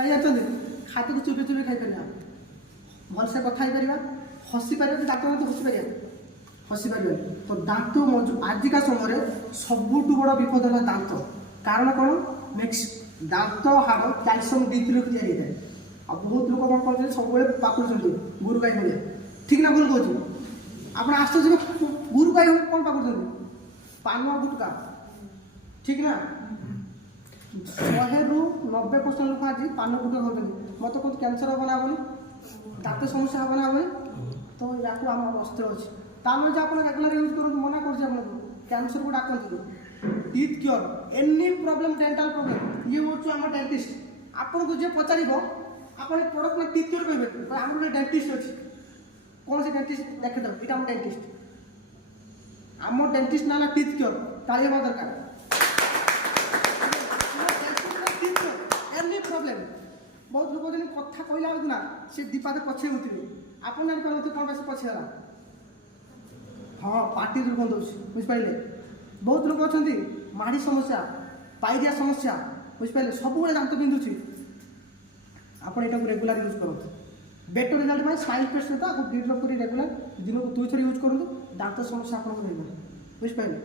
कहीं जानते खाद्य को चुपी चुपी खाई भलसे कथा हसी पार दात तो हसी पार हसी पार तो दांत आजिका समय सबुठ बड़ विपद है दांत कारण कौन नेक्स्ट दांत हाड़ कैल्शियम D3 तैयारी है आ बहुत लोग कौन करते सब पाकुड़ गुरु गाई भाई ठीक ना भूल कौन आप आश्चर्य गुरु गाई कौन पाकुड़ पान गुटका ठीक ना 100 ରୁ 90% लोग आज पान गुटका खाते मत कौन कैंसर हम ना बोली दांत समस्या हम ना बोली तो या आम अस्त्र अच्छे तामें आप रेगुलर यूज कर मना कर कैंसर को डाकती teeth cure any problem dental problem ये हूँ आम डेंटिस्ट आपन को जो पचार आप प्रोडक्ट ना टीथ क्योर कहे आम गोटे डेंटिस्ट अच्छे कौन से डेंटिस्ट देखे दो ये आम डेंटिस्ट आम डेंटिस्ट ना टीथ क्योर ताली हवा दरकार एनी प्रॉब्लम बहुत लोग कथा कहला बेलू ना सी दीपाते पछे होते आप जापारे कौन पास पछेगला हाँ पार्टी दुर्गंध बुझिपारे बहुत लोग अच्छा माड़ी समस्या पाइरिया समस्या बुझिपारे सब दांत बिंधुची आप रेगुलर यूज करूँ बेटर रिजल्ट में स्माइल पेस्ट सहित आपको डेभलप कर रेगुलर दिन को 2 थर यूज करूँ दांत समस्या आपको बुझिपारे